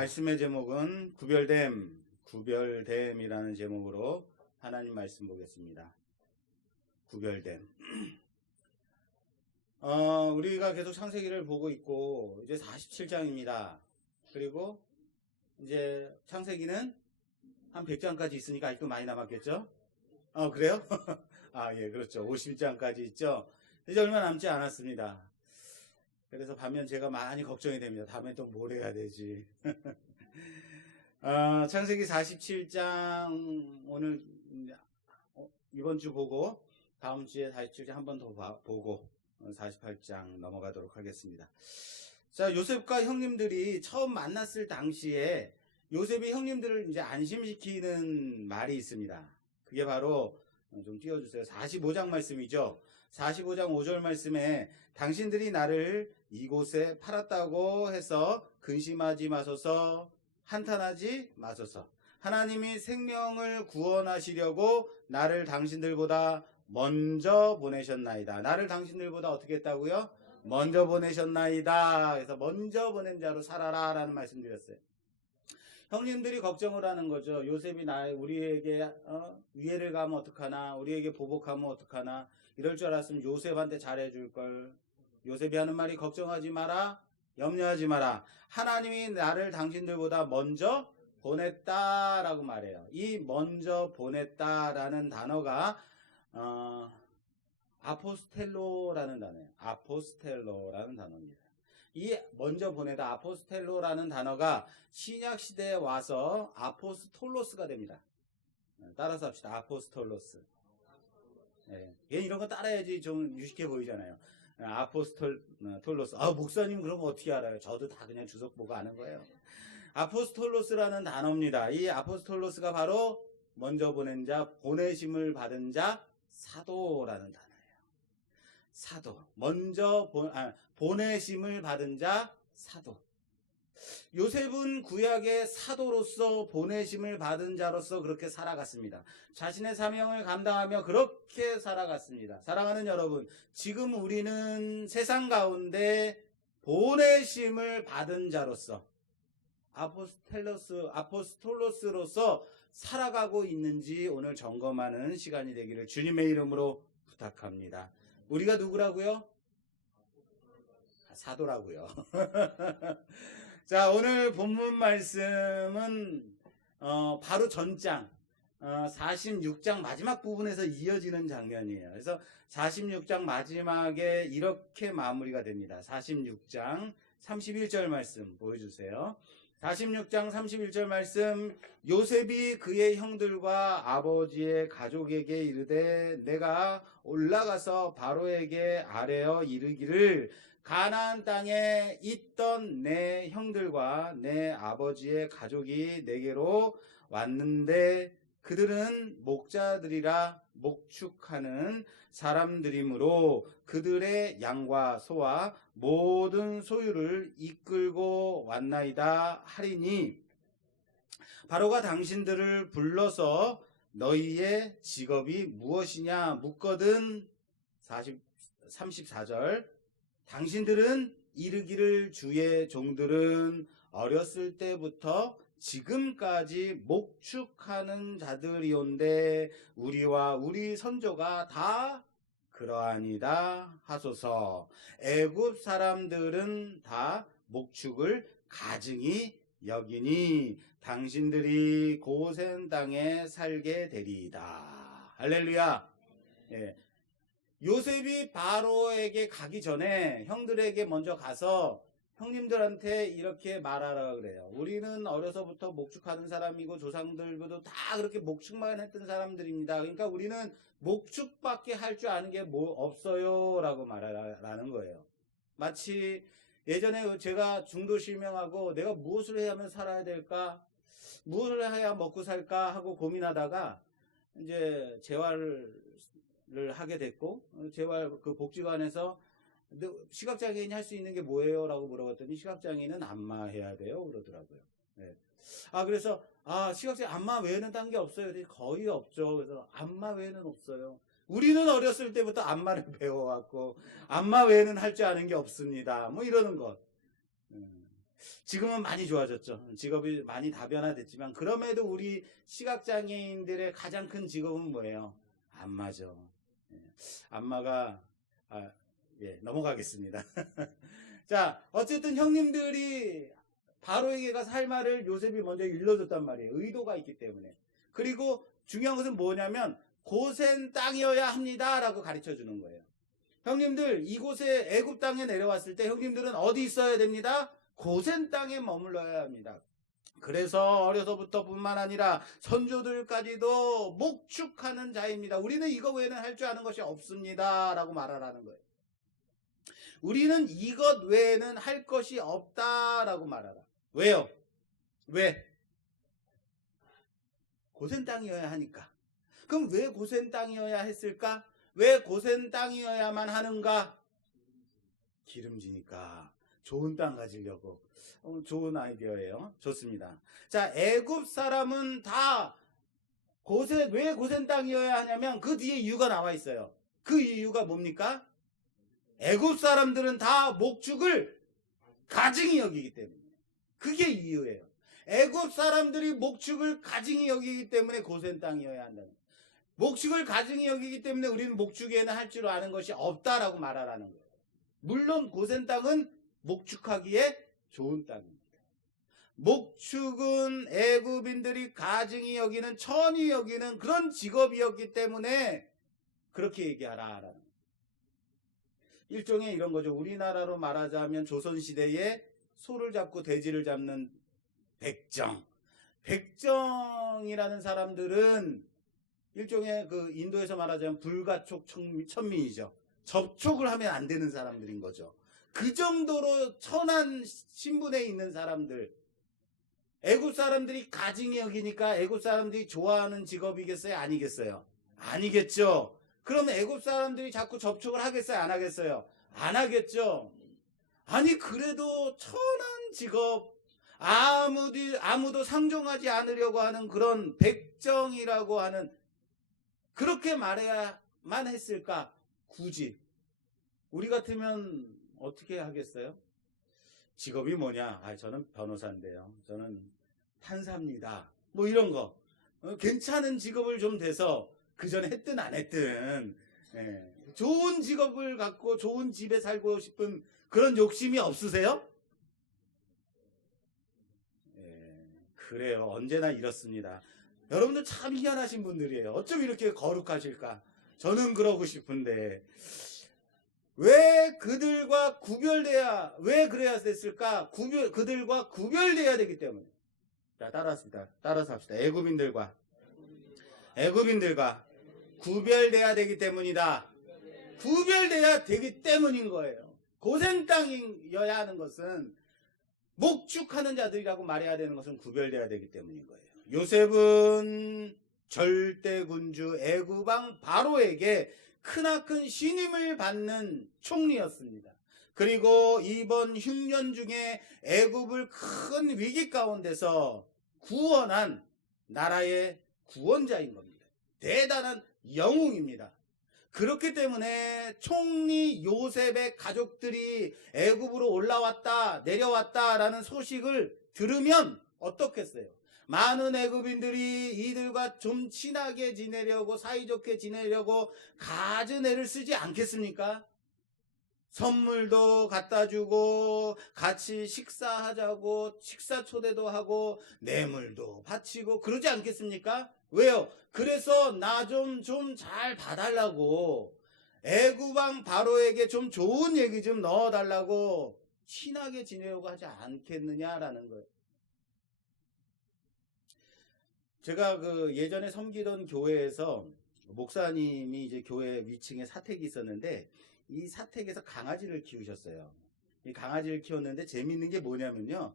말씀의 제목은 구별됨이라는 제목으로 하나님 말씀 보겠습니다. 구별됨. 우리가 계속 창세기를 보고 있고 이제 47장입니다. 그리고 이제 창세기는 한 100장까지 있으니까 아직도 많이 남았겠죠? 그래요? 예, 그렇죠. 50장까지 있죠. 이제 얼마 남지 않았습니다. 그래서 반면 제가 많이 걱정이 됩니다. 다음에 또 뭘 해야 되지? 창세기 47장 오늘 이번 주 보고 다음 주에 47장 한 번 더 보고 48장 넘어가도록 하겠습니다. 자, 요셉과 형님들이 처음 만났을 당시에 요셉이 형님들을 이제 안심시키는 말이 있습니다. 그게 바로 좀 띄워주세요. 45장 말씀이죠. 45장 5절 말씀에 당신들이 나를 이곳에 팔았다고 해서 근심하지 마소서, 한탄하지 마소서. 하나님이 생명을 구원하시려고 나를 당신들보다 먼저 보내셨나이다. 나를 당신들보다 어떻게 했다고요? 먼저 보내셨나이다. 그래서 먼저 보낸 자로 살아라 라는 말씀 드렸어요. 형님들이 걱정을 하는 거죠. 요셉이 우리에게 위해를 가면 어떡하나, 우리에게 보복하면 어떡하나, 이럴 줄 알았으면 요셉한테 잘해줄 걸. 요셉이 하는 말이 걱정하지 마라, 염려하지 마라. 하나님이 나를 당신들보다 먼저 보냈다라고 말해요. 이 먼저 보냈다라는 단어가 아포스텔로라는 단어예요. 아포스텔로라는 단어입니다. 이 먼저 보내다 아포스텔로라는 단어가 신약 시대에 와서 아포스톨로스가 됩니다. 따라서 합시다. 아포스톨로스. 네. 이런 거 따라야지 좀 유식해 보이잖아요. 아포스톨로스. 목사님 그럼 어떻게 알아요? 저도 다 그냥 주석 보고 아는 거예요. 아포스톨로스라는 단어입니다. 이 아포스톨로스가 바로 먼저 보낸 자, 보내심을 받은 자, 사도라는 단어예요. 사도. 먼저 보내심을 받은 자, 사도. 요셉은 구약의 사도로서 보내심을 받은 자로서 그렇게 살아갔습니다. 자신의 사명을 감당하며 그렇게 살아갔습니다. 사랑하는 여러분, 지금 우리는 세상 가운데 보내심을 받은 자로서 아포스톨로스로서 살아가고 있는지 오늘 점검하는 시간이 되기를 주님의 이름으로 부탁합니다. 우리가 누구라고요? 사도라고요. 자, 오늘 본문 말씀은 바로 전장 46장 마지막 부분에서 이어지는 장면이에요. 그래서 46장 마지막에 이렇게 마무리가 됩니다. 46장 31절 말씀 보여주세요. 46장 31절 말씀, 요셉이 그의 형들과 아버지의 가족에게 이르되 내가 올라가서 바로에게 아뢰어 이르기를 가나안 땅에 있던 내 형들과 내 아버지의 가족이 내게로 왔는데 그들은 목자들이라 목축하는 사람들이므로 그들의 양과 소와 모든 소유를 이끌고 왔나이다 하리니 바로가 당신들을 불러서 너희의 직업이 무엇이냐 묻거든. 34절 당신들은 이르기를 주의 종들은 어렸을 때부터 지금까지 목축하는 자들이온데 우리와 우리 선조가 다 그러하니다 하소서. 애굽 사람들은 다 목축을 가증히 여기니 당신들이 고센 땅에 살게 되리이다. 할렐루야. 예. 요셉이 바로에게 가기 전에 형들에게 먼저 가서 형님들한테 이렇게 말하라 그래요. 우리는 어려서부터 목축하는 사람이고 조상들도 다 그렇게 목축만 했던 사람들입니다. 그러니까 우리는 목축밖에 할 줄 아는 게 뭐 없어요 라고 말하라는 거예요. 마치 예전에 제가 중도 실명하고 내가 무엇을 해야 하면 살아야 될까, 무엇을 해야 먹고 살까 하고 고민하다가 이제 재활을 하게 됐고, 재활 그 복지관에서 시각장애인이 할 수 있는 게 뭐예요? 라고 물어봤더니 시각장애인은 안마해야 돼요 그러더라고요. 네. 그래서 시각장애인 안마 외에는 딴 게 없어요? 거의 없죠. 그래서 안마 외에는 없어요. 우리는 어렸을 때부터 안마를 배워왔고 안마 외에는 할 줄 아는 게 없습니다. 뭐 이러는 것. 지금은 많이 좋아졌죠. 직업이 많이 다변화됐지만 그럼에도 우리 시각장애인들의 가장 큰 직업은 뭐예요? 안마죠. 예, 안마가 예, 넘어가겠습니다. 자, 어쨌든 형님들이 바로에게 가서 할 말을 요셉이 먼저 일러줬단 말이에요. 의도가 있기 때문에. 그리고 중요한 것은 뭐냐면 고센 땅이어야 합니다 라고 가르쳐 주는 거예요. 형님들 이곳에 애굽 땅에 내려왔을 때 형님들은 어디 있어야 됩니다? 고센 땅에 머물러야 합니다. 그래서 어려서부터 뿐만 아니라 선조들까지도 목축하는 자입니다. 우리는 이거 외에는 할 줄 아는 것이 없습니다 라고 말하라는 거예요. 우리는 이것 외에는 할 것이 없다라고 말하라. 왜요? 왜? 고센 땅이어야 하니까. 그럼 왜 고센 땅이어야 했을까? 왜 고센 땅이어야만 하는가? 기름지니까. 좋은 땅 가지려고. 좋은 아이디어예요. 좋습니다. 자, 애굽 사람은 다 왜 고센 땅이어야 하냐면 그 뒤에 이유가 나와 있어요. 그 이유가 뭡니까? 애굽 사람들은 다 목축을 가증히 여기기 때문에. 그게 이유예요. 애굽 사람들이 목축을 가증히 여기기 때문에 고센 땅이어야 한다는 거예요. 목축을 가증히 여기기 때문에 우리는 목축에는 할 줄 아는 것이 없다라고 말하라는 거예요. 물론 고센 땅은 목축하기에 좋은 땅입니다. 목축은 애굽인들이 가증히 여기는, 천히 여기는 그런 직업이었기 때문에 그렇게 얘기하라라는 거예요. 일종의 이런 거죠. 우리나라로 말하자면 조선시대에 소를 잡고 돼지를 잡는 백정. 백정이라는 사람들은 일종의 그 인도에서 말하자면 불가촉 천민이죠. 접촉을 하면 안 되는 사람들인 거죠. 그 정도로 천한 신분에 있는 사람들. 애굽 사람들이 가증히 여기니까 애굽 사람들이 좋아하는 직업이겠어요? 아니겠어요? 아니겠죠. 그럼 애굽 사람들이 자꾸 접촉을 하겠어요? 안 하겠어요? 안 하겠죠. 아니 그래도 천한 직업, 아무도 상종하지 않으려고 하는 그런 백정이라고 하는, 그렇게 말해야만 했을까? 굳이 우리 같으면 어떻게 하겠어요? 직업이 뭐냐? 저는 변호사인데요. 저는 판사입니다. 뭐 이런 거. 괜찮은 직업을 좀 돼서 그 전에 했든 안 했든 좋은 직업을 갖고 좋은 집에 살고 싶은 그런 욕심이 없으세요? 그래요. 언제나 이렇습니다. 여러분들 참 희한하신 분들이에요. 어쩜 이렇게 거룩하실까? 저는 그러고 싶은데 왜 그들과 구별돼야, 왜 그래야 됐을까? 그들과 구별돼야 되기 때문에. 자, 따라서 합시다. 애굽인들과 구별돼야 되기 때문이다. 구별돼야 되기 때문인 거예요. 고센 땅이어야 하는 것은, 목축하는 자들이라고 말해야 되는 것은 구별돼야 되기 때문인 거예요. 요셉은 절대군주 애굽왕 바로에게 크나큰 신임을 받는 총리였습니다. 그리고 이번 흉년 중에 애굽을 큰 위기 가운데서 구원한 나라의 구원자인 겁니다. 대단한 영웅입니다. 그렇기 때문에 총리 요셉의 가족들이 애굽으로 내려왔다라는 소식을 들으면 어떻겠어요? 많은 애굽인들이 이들과 좀 친하게 지내려고, 사이좋게 지내려고 갖은 애를 쓰지 않겠습니까? 선물도 갖다 주고 같이 식사하자고 식사 초대도 하고 뇌물도 바치고 그러지 않겠습니까? 왜요? 그래서 나 좀 잘 봐달라고, 애굽왕 바로에게 좀 좋은 얘기 좀 넣어달라고 친하게 지내려고 하지 않겠느냐라는 거예요. 제가 그 예전에 섬기던 교회에서 목사님이 이제 교회 위층에 사택이 있었는데, 이 사택에서 강아지를 키우셨어요. 이 강아지를 키웠는데 재미있는 게 뭐냐면요,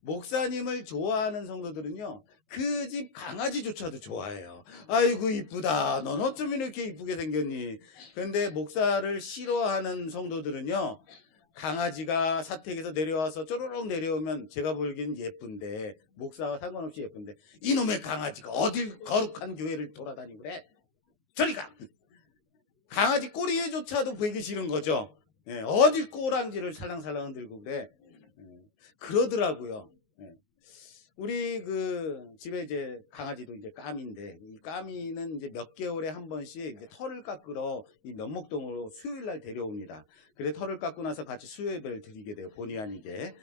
목사님을 좋아하는 성도들은요 그 집 강아지조차도 좋아해요. 아이고 이쁘다, 넌 어쩜 이렇게 이쁘게 생겼니. 근데 목사를 싫어하는 성도들은요, 강아지가 사택에서 내려와서 쪼르륵 내려오면 제가 보기엔 예쁜데, 목사와 상관없이 예쁜데, 이놈의 강아지가 어딜 거룩한 교회를 돌아다니고 그래, 저리 가. 강아지 꼬리에조차도 보기 싫은 거죠. 어딜 꼬랑지를 살랑살랑 흔들고 그래. 그러더라고요. 예. 우리 그 집에 이제 강아지도 이제 까미인데, 이 까미는 이제 몇 개월에 한 번씩 이제 털을 깎으러 이 면목동으로 수요일 날 데려옵니다. 그래 털을 깎고 나서 같이 수요예배를 드리게 돼요. 본의 아니게.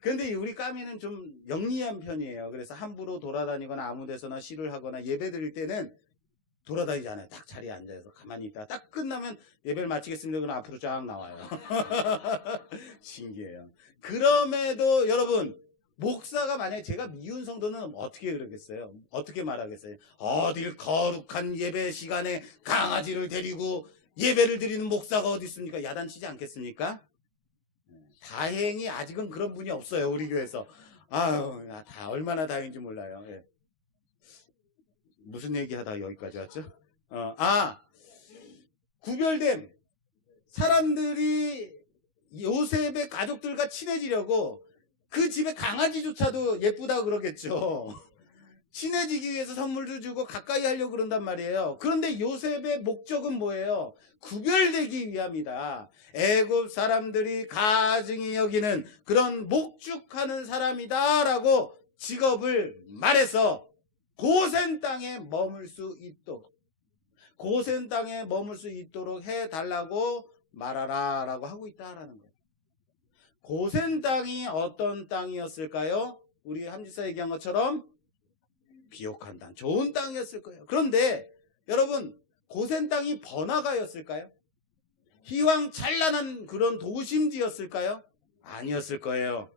근데 우리 까미는 좀 영리한 편이에요. 그래서 함부로 돌아다니거나 아무 데서나 시를 하거나 예배 드릴 때는 돌아다니지 않아요. 딱 자리에 앉아서 가만히 있다가 딱 끝나면 예배를 마치겠습니다. 그럼 앞으로 쫙 나와요. 신기해요. 그럼에도 여러분, 목사가 만약에 제가 미운 성도는 어떻게 그러겠어요? 어떻게 말하겠어요? 어딜 거룩한 예배 시간에 강아지를 데리고 예배를 드리는 목사가 어디 있습니까? 야단치지 않겠습니까? 다행히 아직은 그런 분이 없어요. 우리 교회에서. 아유, 다 얼마나 다행인지 몰라요. 예. 무슨 얘기하다 여기까지 왔죠? 구별됨. 사람들이 요셉의 가족들과 친해지려고 그 집에 강아지조차도 예쁘다고 그러겠죠. 친해지기 위해서 선물도 주고 가까이 하려고 그런단 말이에요. 그런데 요셉의 목적은 뭐예요? 구별되기 위함이다. 애굽 사람들이 가증히 여기는 그런 목축하는 사람이다라고 직업을 말해서 고센 땅에 머물 수 있도록, 고센 땅에 머물 수 있도록 해달라고 말하라 라고 하고 있다라는 거예요. 고센 땅이 어떤 땅이었을까요? 우리 함지사 얘기한 것처럼 비옥한 땅, 좋은 땅이었을 거예요. 그런데 여러분, 고센 땅이 번화가였을까요? 희왕찬란한 그런 도심지였을까요? 아니었을 거예요.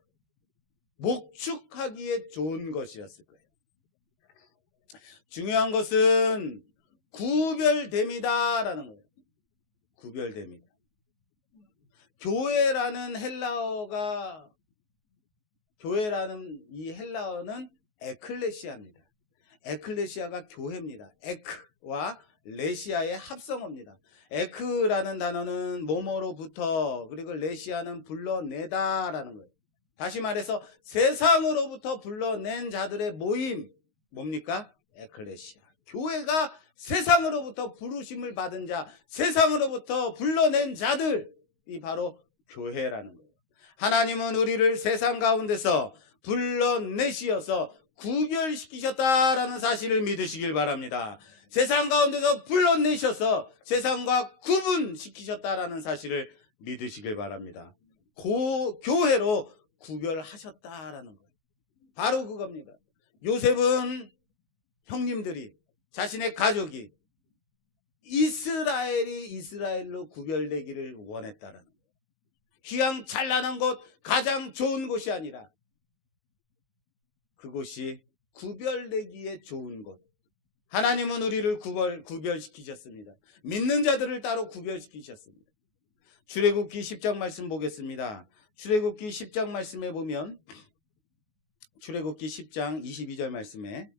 목축하기에 좋은 것이었을 거예요. 중요한 것은 구별됨이다라는 거예요. 구별됨이다. 교회라는 이 헬라어는 에클레시아입니다. 에클레시아가 교회입니다. 에크와 레시아의 합성어입니다. 에크라는 단어는 뭐뭐로부터, 그리고 레시아는 불러내다라는 거예요. 다시 말해서 세상으로부터 불러낸 자들의 모임, 뭡니까? 에클레시아. 교회가 세상으로부터 부르심을 받은 자, 세상으로부터 불러낸 자들이 바로 교회라는 거예요. 하나님은 우리를 세상 가운데서 불러내시어서 구별시키셨다라는 사실을 믿으시길 바랍니다. 세상 가운데서 불러내셔서 세상과 구분시키셨다라는 사실을 믿으시길 바랍니다. 교회로 구별하셨다라는 거예요. 바로 그겁니다. 요셉은 형님들이, 자신의 가족이 이스라엘로 구별되기를 원했다라는 거예요. 휘황찬란한 곳, 가장 좋은 곳이 아니라 그곳이 구별되기에 좋은 곳. 하나님은 우리를 구별시키셨습니다. 믿는 자들을 따로 구별시키셨습니다. 출애굽기 10장 말씀 보겠습니다. 출애굽기 10장 말씀에 보면, 출애굽기 10장 22절 말씀에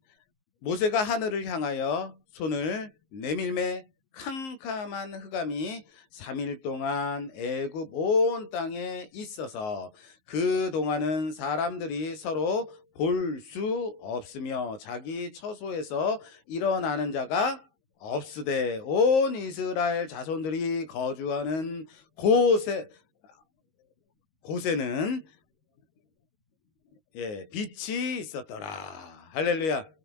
모세가 하늘을 향하여 손을 내밀매 캄캄한 흑암이 3일 동안 애굽 온 땅에 있어서 그 동안은 사람들이 서로 볼 수 없으며 자기 처소에서 일어나는 자가 없으되 온 이스라엘 자손들이 거주하는 곳에는 빛이 있었더라. 할렐루야.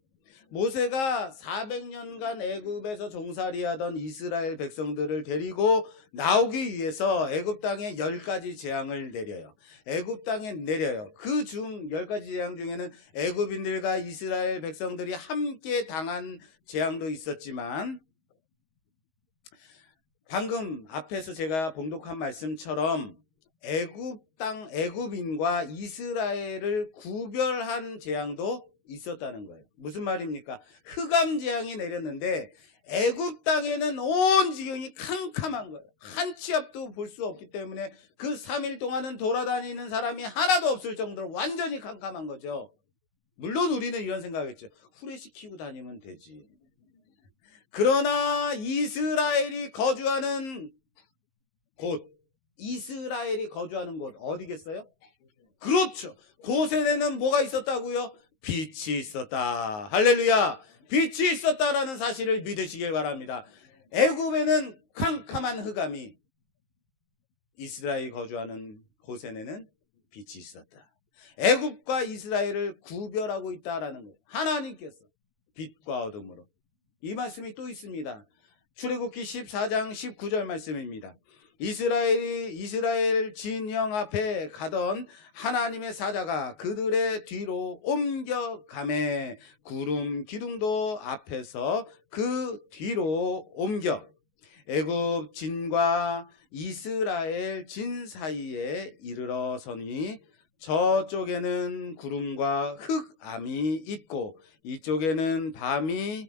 모세가 400년간 애굽에서 종살이하던 이스라엘 백성들을 데리고 나오기 위해서 애굽 땅에 10가지 재앙을 내려요. 애굽 땅에 내려요. 그 중 10가지 재앙 중에는 애굽인들과 이스라엘 백성들이 함께 당한 재앙도 있었지만, 방금 앞에서 제가 봉독한 말씀처럼 애굽인과 이스라엘을 구별한 재앙도 있었다는 거예요. 무슨 말입니까? 흑암 재앙이 내렸는데 애굽 땅에는 온 지경이 캄캄한 거예요. 한 치 앞도 볼 수 없기 때문에 그 3일 동안은 돌아다니는 사람이 하나도 없을 정도로 완전히 캄캄한 거죠. 물론 우리는 이런 생각했죠. 후레시키고 다니면 되지. 그러나 이스라엘이 거주하는 곳 어디겠어요? 그렇죠. 고센에는 뭐가 있었다고요? 빛이 있었다. 할렐루야. 빛이 있었다라는 사실을 믿으시길 바랍니다. 애굽에는 캄캄한 흑암이, 이스라엘이 거주하는 고센에는 빛이 있었다. 애굽과 이스라엘을 구별하고 있다라는 거예요. 하나님께서 빛과 어둠으로. 이 말씀이 또 있습니다. 출애굽기 14장 19절 말씀입니다. 이스라엘 진영 앞에 가던 하나님의 사자가 그들의 뒤로 옮겨가매 구름 기둥도 앞에서 그 뒤로 옮겨 애굽 진과 이스라엘 진 사이에 이르러 서니 저쪽에는 구름과 흑암이 있고 이쪽에는 밤이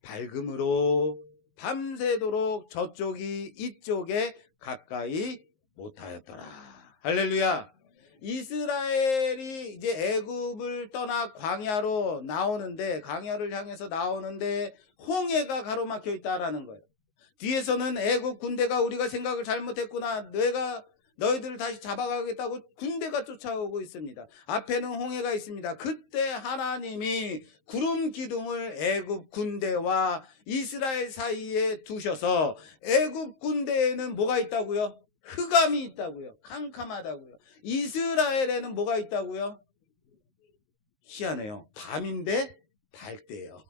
밝음으로 밤새도록 저쪽이 이쪽에 가까이 못하였더라. 할렐루야. 이스라엘이 이제 애굽을 떠나 광야로 나오는데, 광야를 향해서 나오는데 홍해가 가로막혀 있다라는 거예요. 뒤에서는 애굽 군대가 우리가 생각을 잘못했구나, 너희들을 다시 잡아가겠다고 군대가 쫓아오고 있습니다. 앞에는 홍해가 있습니다. 그때 하나님이 구름 기둥을 애굽 군대와 이스라엘 사이에 두셔서 애굽 군대에는 뭐가 있다고요? 흑암이 있다고요. 캄캄하다고요. 이스라엘에는 뭐가 있다고요? 희한해요. 밤인데 밝대요.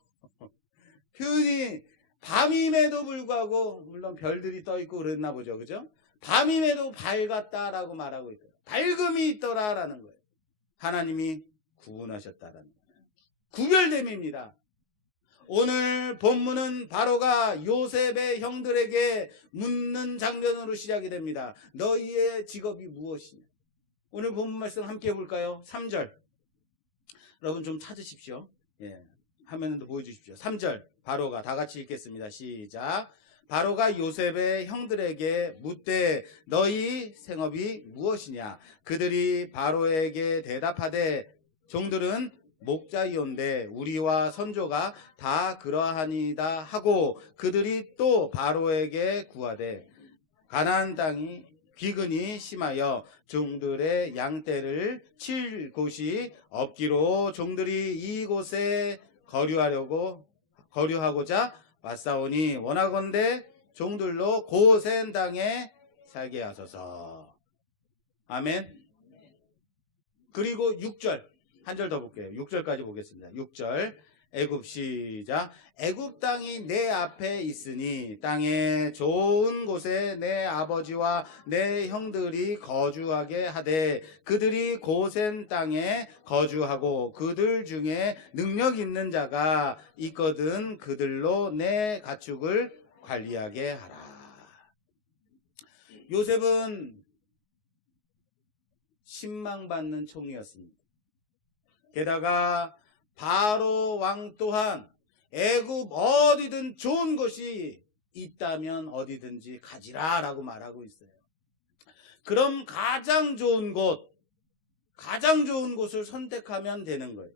표현이 밤임에도 불구하고, 물론 별들이 떠있고 그랬나 보죠. 그죠? 밤임에도 밝았다라고 말하고 있어요. 밝음이 있더라라는 거예요. 하나님이 구분하셨다라는 거예요. 구별됨입니다. 오늘 본문은 바로가 요셉의 형들에게 묻는 장면으로 시작이 됩니다. 너희의 직업이 무엇이냐? 오늘 본문 말씀 함께 해볼까요? 3절. 여러분 좀 찾으십시오. 예, 화면에도 보여주십시오. 3절. 바로가 다 같이 읽겠습니다. 시작. 바로가 요셉의 형들에게 묻되 너희 생업이 무엇이냐? 그들이 바로에게 대답하되 종들은 목자이온데 우리와 선조가 다 그러하니다 하고, 그들이 또 바로에게 구하되 가나안 땅이 기근이 심하여 종들의 양떼를 칠 곳이 없기로 종들이 이곳에 거류하고자 왔사오니 원하건대 종들로 고센 땅에 살게 하소서. 아멘. 그리고 6절 한 절 더 볼게요. 6절까지 보겠습니다. 6절 애굽 시작. 애굽 땅이 내 앞에 있으니 땅의 좋은 곳에 내 아버지와 내 형들이 거주하게 하되 그들이 고센 땅에 거주하고 그들 중에 능력 있는 자가 있거든 그들로 내 가축을 관리하게 하라. 요셉은 신망받는 총리였습니다. 게다가 바로 왕 또한 애굽 어디든 좋은 곳이 있다면 어디든지 가지라 라고 말하고 있어요. 그럼 가장 좋은 곳을 선택하면 되는 거예요.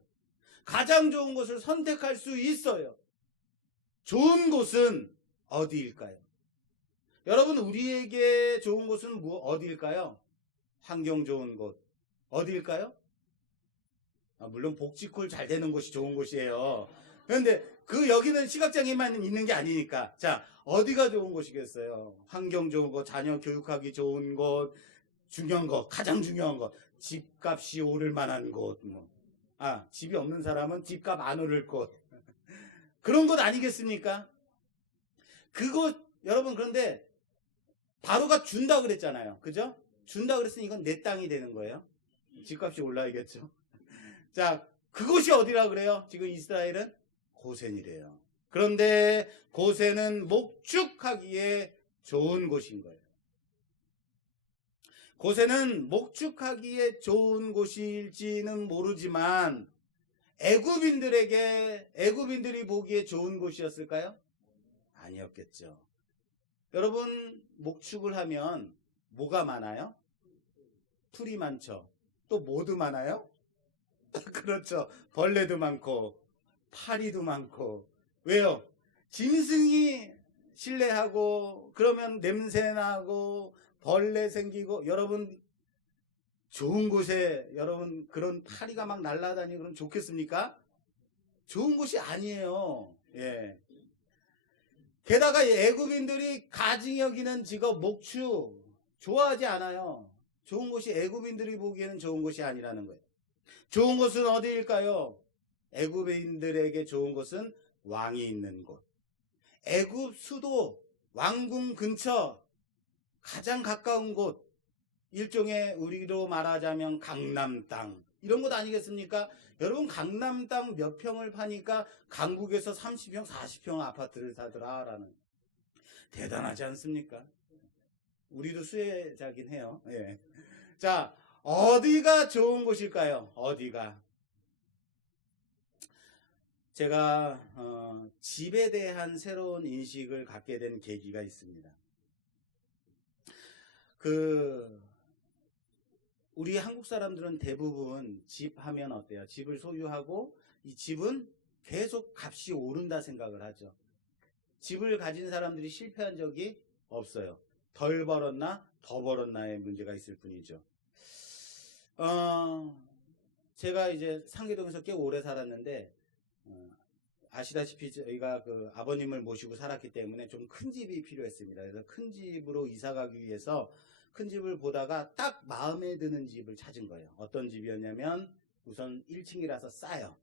가장 좋은 곳을 선택할 수 있어요. 좋은 곳은 어디일까요? 여러분, 우리에게 좋은 곳은 어디일까요? 환경 좋은 곳 어디일까요? 물론 복지콜 잘 되는 곳이 좋은 곳이에요. 그런데 여기는 시각장애만 있는 게 아니니까. 자, 어디가 좋은 곳이겠어요? 환경 좋은 곳, 자녀 교육하기 좋은 곳, 중요한 것, 가장 중요한 것, 집값이 오를 만한 곳. 집이 없는 사람은 집값 안 오를 곳. 그런 곳 아니겠습니까? 그곳, 여러분, 그런데 바로가 준다 그랬잖아요. 그죠? 준다 그랬으니 이건 내 땅이 되는 거예요. 집값이 올라야겠죠. 자, 그곳이 어디라 그래요? 지금 이스라엘은 고센이래요. 그런데 고센은 목축하기에 좋은 곳인 거예요. 고센은 목축하기에 좋은 곳일지는 모르지만 애굽인들이 보기에 좋은 곳이었을까요? 아니었겠죠. 여러분, 목축을 하면 뭐가 많아요? 풀이 많죠. 또 뭐도 많아요? 그렇죠. 벌레도 많고 파리도 많고. 왜요? 짐승이 실내하고 그러면 냄새나고 벌레 생기고. 여러분, 좋은 곳에 여러분 그런 파리가 막 날아다니고 그러면 좋겠습니까? 좋은 곳이 아니에요. 예. 게다가 애굽인들이 가증 여기는 직업 목축 좋아하지 않아요. 좋은 곳이 애굽인들이 보기에는 좋은 곳이 아니라는 거예요. 좋은 곳은 어디일까요? 애굽인들에게 좋은 곳은 왕이 있는 곳. 애굽 수도 왕궁 근처 가장 가까운 곳. 일종의 우리로 말하자면 강남 땅. 이런 곳 아니겠습니까? 여러분 강남 땅 몇 평을 파니까 강북에서 30평, 40평 아파트를 사더라라는. 대단하지 않습니까? 우리도 수혜자긴 해요. 예. 자, 어디가 좋은 곳일까요? 어디가? 제가 집에 대한 새로운 인식을 갖게 된 계기가 있습니다. 우리 한국 사람들은 대부분 집 하면 어때요? 집을 소유하고 이 집은 계속 값이 오른다 생각을 하죠. 집을 가진 사람들이 실패한 적이 없어요. 덜 벌었나 더 벌었나의 문제가 있을 뿐이죠. 제가 이제 상계동에서 꽤 오래 살았는데 아시다시피 저희가 그 아버님을 모시고 살았기 때문에 좀 큰 집이 필요했습니다. 그래서 큰 집으로 이사 가기 위해서 큰 집을 보다가 딱 마음에 드는 집을 찾은 거예요. 어떤 집이었냐면 우선 1층이라서 싸요.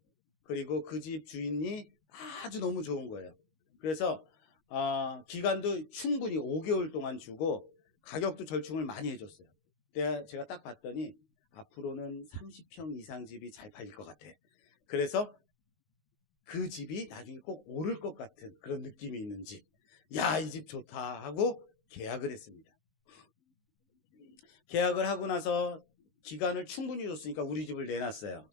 그리고 그 집 주인이 아주 너무 좋은 거예요. 그래서 기간도 충분히 5개월 동안 주고 가격도 절충을 많이 해줬어요. 제가 딱 봤더니 앞으로는 30평 이상 집이 잘 팔릴 것 같아. 그래서 그 집이 나중에 꼭 오를 것 같은 그런 느낌이 있는 집. 야, 이 집 좋다 하고 계약을 했습니다. 계약을 하고 나서 기간을 충분히 줬으니까 우리 집을 내놨어요.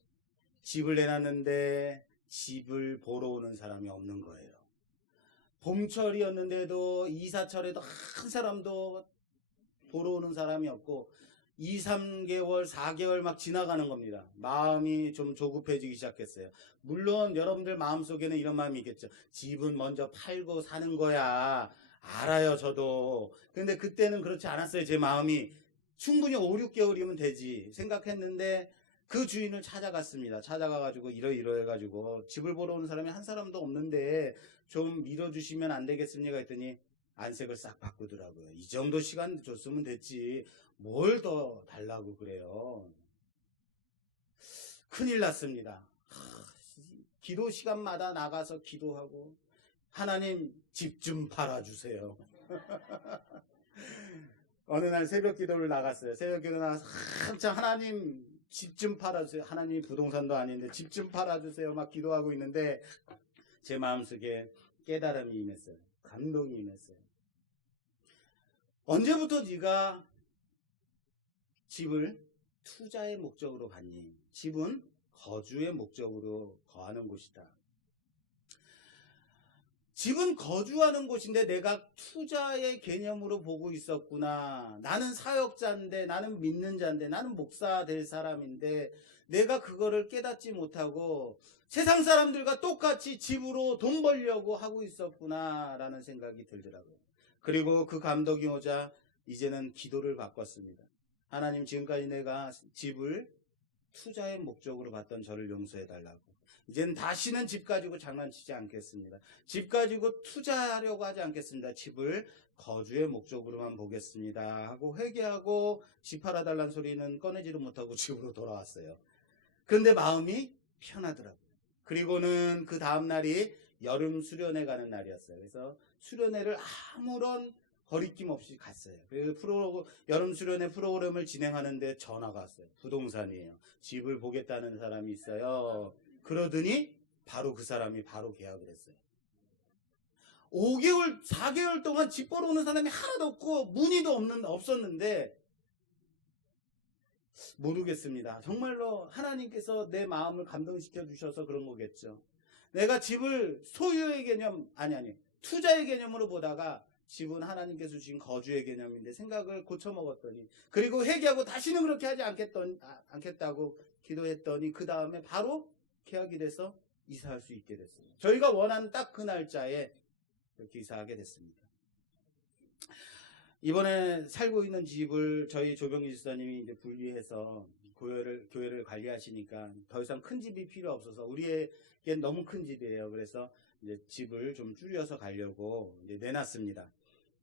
집을 내놨는데 집을 보러 오는 사람이 없는 거예요. 봄철이었는데도 이사철에도 한 사람도 보러 오는 사람이 없고 2, 3개월, 4개월 막 지나가는 겁니다. 마음이 좀 조급해지기 시작했어요. 물론 여러분들 마음속에는 이런 마음이 있겠죠. 집은 먼저 팔고 사는 거야. 알아요, 저도. 근데 그때는 그렇지 않았어요. 제 마음이 충분히 5, 6개월이면 되지 생각했는데 그 주인을 찾아갔습니다. 찾아가가지고 이러 해가지고 집을 보러 오는 사람이 한 사람도 없는데 좀 밀어주시면 안 되겠습니까? 했더니 안색을 싹 바꾸더라고요. 이 정도 시간 줬으면 됐지 뭘 더 달라고 그래요. 큰일 났습니다. 기도 시간마다 나가서 기도하고 하나님 집 좀 팔아주세요. 어느 날 새벽 기도를 나갔어요. 새벽 기도 나가서 한참 하나님 집 좀 팔아주세요. 하나님 부동산도 아닌데 집 좀 팔아주세요. 막 기도하고 있는데 제 마음속에 깨달음이 임했어요. 감동이 임했어요. 언제부터 네가 집을 투자의 목적으로 봤니? 집은 거주의 목적으로 거하는 곳이다. 집은 거주하는 곳인데 내가 투자의 개념으로 보고 있었구나. 나는 사역자인데, 나는 믿는 자인데, 나는 목사 될 사람인데 내가 그거를 깨닫지 못하고 세상 사람들과 똑같이 집으로 돈 벌려고 하고 있었구나 라는 생각이 들더라고요. 그리고 그 감독이 오자 이제는 기도를 바꿨습니다. 하나님, 지금까지 내가 집을 투자의 목적으로 봤던 저를 용서해달라고. 이제는 다시는 집 가지고 장난치지 않겠습니다. 집 가지고 투자하려고 하지 않겠습니다. 집을 거주의 목적으로만 보겠습니다 하고 회개하고 집 팔아달라는 소리는 꺼내지도 못하고 집으로 돌아왔어요. 그런데 마음이 편하더라고요. 그리고는 그 다음날이 여름 수련회 가는 날이었어요. 그래서 수련회를 아무런 거리낌 없이 갔어요. 그래서 여름 수련회 프로그램을 진행하는데 전화가 왔어요. 부동산이에요. 집을 보겠다는 사람이 있어요. 그러더니 바로 그 사람이 바로 계약을 했어요. 5개월, 4개월 동안 집 보러 오는 사람이 하나도 없고 문의도 없었는데 모르겠습니다. 정말로 하나님께서 내 마음을 감동시켜 주셔서 그런 거겠죠. 내가 집을 소유의 개념, 투자의 개념으로 보다가 집은 하나님께서 주신 거주의 개념인데 생각을 고쳐먹었더니, 그리고 회개하고 다시는 그렇게 하지 않겠다고 기도했더니 그 다음에 바로 계약이 돼서 이사할 수 있게 됐습니다. 저희가 원하는 딱 그 날짜에 그렇게 이사하게 됐습니다. 이번에 살고 있는 집을 저희 조병기 집사님이 이제 분리해서 교회를 관리하시니까 더 이상 큰 집이 필요 없어서, 우리에겐 너무 큰 집이에요. 그래서 이제 집을 좀 줄여서 가려고 이제 내놨습니다.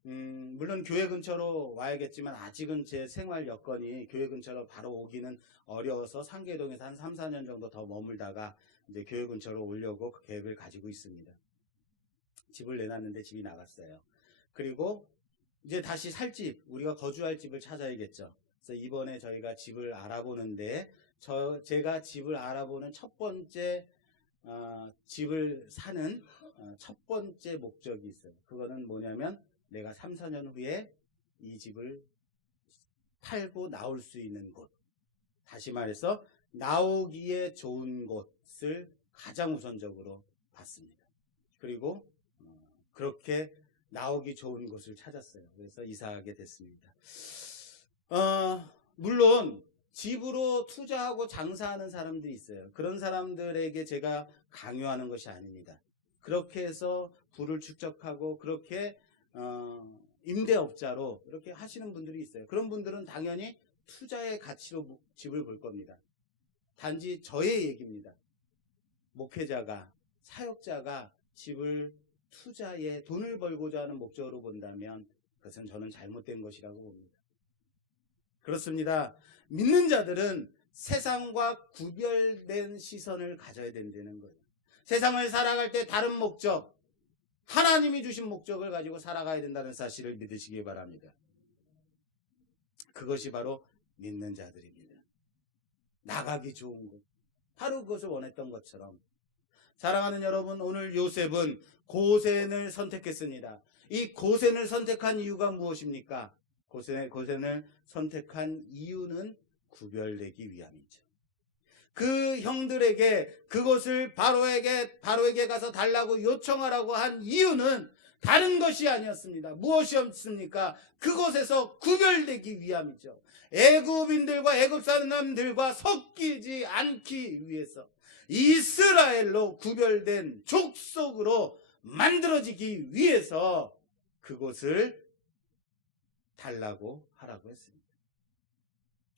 물론 교회 근처로 와야겠지만 아직은 제 생활 여건이 교회 근처로 바로 오기는 어려워서 상계동에서 한 3, 4년 정도 더 머물다가 이제 교회 근처로 오려고 그 계획을 가지고 있습니다. 집을 내놨는데 집이 나갔어요. 그리고 이제 다시 살 집, 우리가 거주할 집을 찾아야겠죠. 그래서 이번에 저희가 집을 알아보는데 제가 집을 알아보는 첫 번째 집을 사는 첫 번째 목적이 있어요. 그거는 뭐냐면 내가 3, 4년 후에 이 집을 팔고 나올 수 있는 곳. 다시 말해서 나오기에 좋은 곳을 가장 우선적으로 봤습니다. 그리고 그렇게 나오기 좋은 곳을 찾았어요. 그래서 이사하게 됐습니다. 물론 집으로 투자하고 장사하는 사람들이 있어요. 그런 사람들에게 제가 강요하는 것이 아닙니다. 그렇게 해서 부를 축적하고 그렇게 임대업자로 이렇게 하시는 분들이 있어요. 그런 분들은 당연히 투자의 가치로 집을 볼 겁니다. 단지 저의 얘기입니다. 목회자가, 사역자가 집을 투자에 돈을 벌고자 하는 목적으로 본다면 그것은 저는 잘못된 것이라고 봅니다. 그렇습니다. 믿는 자들은 세상과 구별된 시선을 가져야 된다는 거예요. 세상을 살아갈 때 다른 목적, 하나님이 주신 목적을 가지고 살아가야 된다는 사실을 믿으시기 바랍니다. 그것이 바로 믿는 자들입니다. 나가기 좋은 곳, 바로 그것을 원했던 것처럼. 사랑하는 여러분, 오늘 요셉은 고센을 선택했습니다. 이 고센을 선택한 이유가 무엇입니까? 고센을 선택한 이유는 구별되기 위함이죠. 그 형들에게 그것을 바로에게 가서 달라고 요청하라고 한 이유는 다른 것이 아니었습니다. 무엇이었습니까? 그곳에서 구별되기 위함이죠. 애굽인들과 애굽 사람들과 섞이지 않기 위해서 이스라엘로 구별된 족속으로 만들어지기 위해서 그곳을 달라고 하라고 했습니다.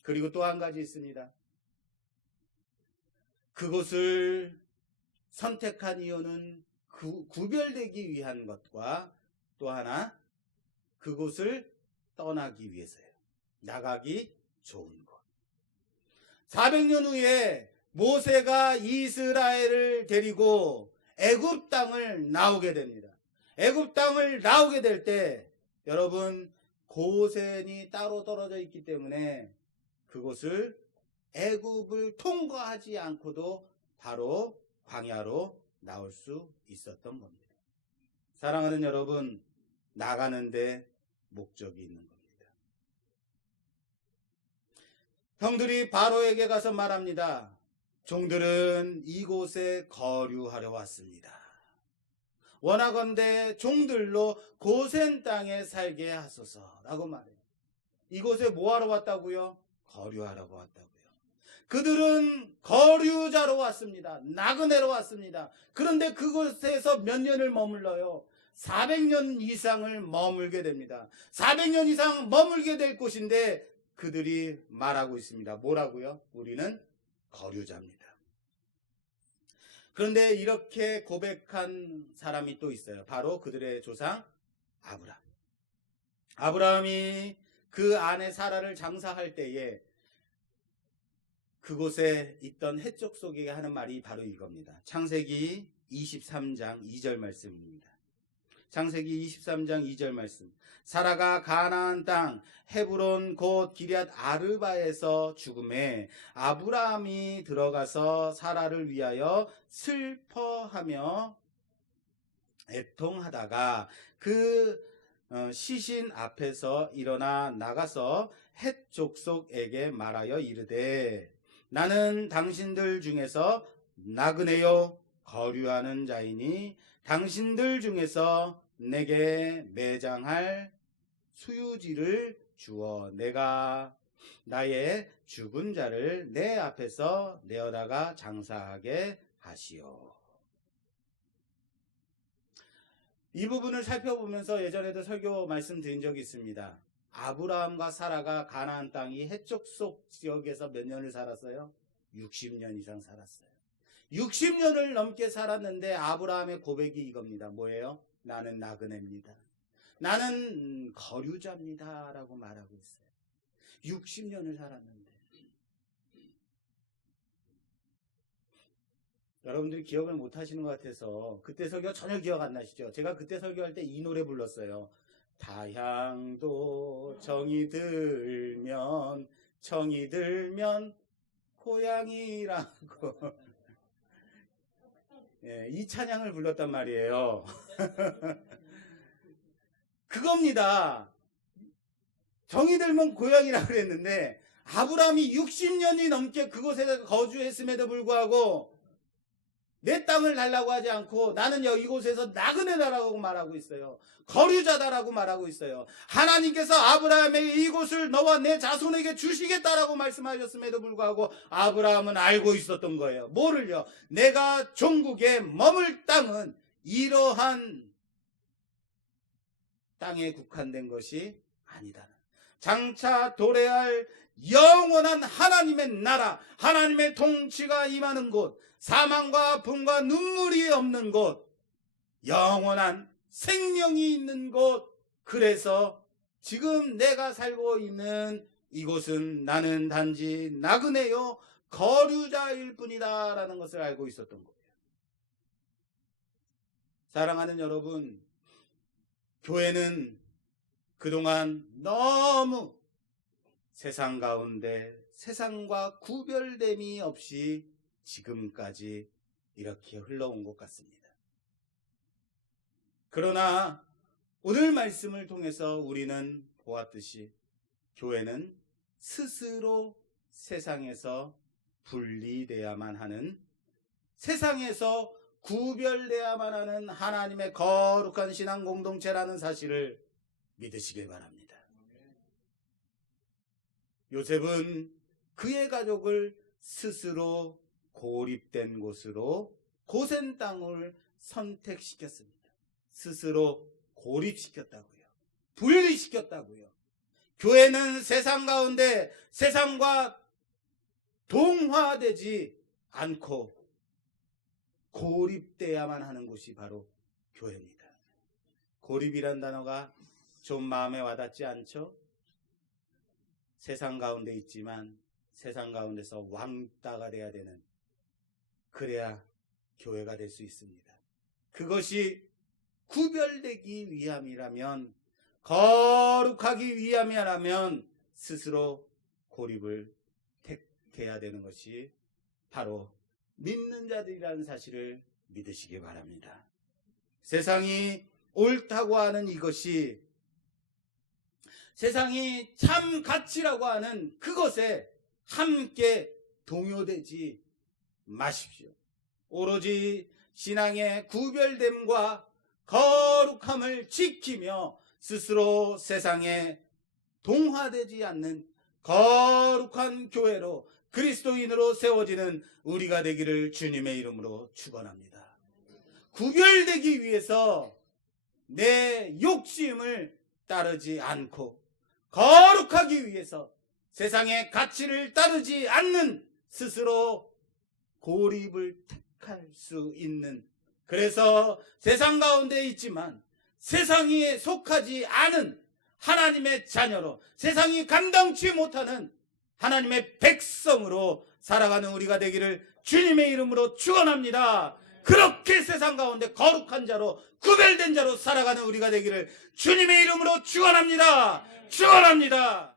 그리고 또 한 가지 있습니다. 그곳을 선택한 이유는 구별되기 위한 것과 또 하나 그곳을 떠나기 위해서예요. 나가기 좋은 곳. 400년 후에 모세가 이스라엘을 데리고 애굽 땅을 나오게 됩니다. 애굽 땅을 나오게 될 때 여러분 고센이 따로 떨어져 있기 때문에 그곳을 애굽을 통과하지 않고도 바로 광야로 나올 수 있었던 겁니다. 사랑하는 여러분, 나가는데 목적이 있는 겁니다. 형들이 바로에게 가서 말합니다. 종들은 이곳에 거류하려 왔습니다. 원하건대 종들로 고센 땅에 살게 하소서라고 말해요. 이곳에 뭐하러 왔다고요? 거류하라고 왔다고요. 그들은 거류자로 왔습니다. 나그네로 왔습니다. 그런데 그곳에서 몇 년을 머물러요? 400년 이상을 머물게 됩니다. 400년 이상 머물게 될 곳인데 그들이 말하고 있습니다. 뭐라고요? 우리는 거류자입니다. 그런데 이렇게 고백한 사람이 또 있어요. 바로 그들의 조상 아브라함. 아브라함이 그 아내 사라를 장사할 때에 그곳에 있던 헷족 속에게 하는 말이 바로 이겁니다. 창세기 23장 2절 말씀입니다. 창세기 23장 2절 말씀. 사라가 가나안 땅 헤브론 곧 기럇 아르바에서 죽음에 아브라함이 들어가서 사라를 위하여 슬퍼하며 애통하다가 그 시신 앞에서 일어나 나가서 헷 족속에게 말하여 이르되 나는 당신들 중에서 나그네요 거류하는 자이니 당신들 중에서 내게 매장할 수유지를 주어 내가 나의 죽은 자를 내 앞에서 내어다가 장사하게 하시오. 이 부분을 살펴보면서 예전에도 설교 말씀드린 적이 있습니다. 아브라함과 사라가 가나안 땅 이 헷족속 지역에서 몇 년을 살았어요? 60년 이상 살았어요. 60년을 넘게 살았는데 아브라함의 고백이 이겁니다. 뭐예요? 나는 나그네입니다. 나는 거류자입니다 라고 말하고 있어요. 60년을 살았는데. 여러분들이 기억을 못 하시는 것 같아서 그때 설교 전혀 기억 안 나시죠? 제가 그때 설교할 때 이 노래 불렀어요. 타향도 정이 들면 고향이라고 예, 이 찬양을 불렀단 말이에요. 그겁니다. 정이 들면 고향이라고 그랬는데 아브라함이 60년이 넘게 그곳에 거주했음에도 불구하고 내 땅을 달라고 하지 않고 나는 이곳에서 나그네다라고 말하고 있어요. 거류자다라고 말하고 있어요. 하나님께서 아브라함에게 이곳을 너와 내 자손에게 주시겠다라고 말씀하셨음에도 불구하고 아브라함은 알고 있었던 거예요. 뭐를요? 내가 종국에 머물 땅은 이러한 땅에 국한된 것이 아니다. 장차 도래할 영원한 하나님의 나라, 하나님의 통치가 임하는 곳, 사망과 아픔과 눈물이 없는 곳, 영원한 생명이 있는 곳. 그래서 지금 내가 살고 있는 이곳은 나는 단지 나그네요 거류자일 뿐이다 라는 것을 알고 있었던 거예요. 사랑하는 여러분, 교회는 그동안 너무 세상 가운데 세상과 구별됨이 없이 지금까지 이렇게 흘러온 것 같습니다. 그러나 오늘 말씀을 통해서 우리는 보았듯이 교회는 스스로 세상에서 분리되어야만 하는, 세상에서 구별되어야만 하는 하나님의 거룩한 신앙 공동체라는 사실을 믿으시길 바랍니다. 요셉은 그의 가족을 스스로 고립된 곳으로 고센 땅을 선택시켰습니다. 스스로 고립시켰다고요. 분리시켰다고요. 교회는 세상 가운데 세상과 동화되지 않고 고립돼야만 하는 곳이 바로 교회입니다. 고립이란 단어가 좀 마음에 와닿지 않죠? 세상 가운데 있지만 세상 가운데서 왕따가 돼야 되는, 그래야 교회가 될 수 있습니다. 그것이 구별되기 위함이라면, 거룩하기 위함이라면 스스로 고립을 택해야 되는 것이 바로 믿는 자들이라는 사실을 믿으시기 바랍니다. 세상이 옳다고 하는 이것이, 세상이 참 가치라고 하는 그것에 함께 동요되지 마십시오. 오로지 신앙의 구별됨과 거룩함을 지키며 스스로 세상에 동화되지 않는 거룩한 교회로, 그리스도인으로 세워지는 우리가 되기를 주님의 이름으로 축원합니다. 구별되기 위해서 내 욕심을 따르지 않고, 거룩하기 위해서 세상의 가치를 따르지 않는 스스로 고립을 택할 수 있는, 그래서 세상 가운데 있지만 세상에 속하지 않은 하나님의 자녀로, 세상이 감당치 못하는 하나님의 백성으로 살아가는 우리가 되기를 주님의 이름으로 축원합니다. 그렇게 세상 가운데 거룩한 자로, 구별된 자로 살아가는 우리가 되기를 주님의 이름으로 축원합니다. 축원합니다.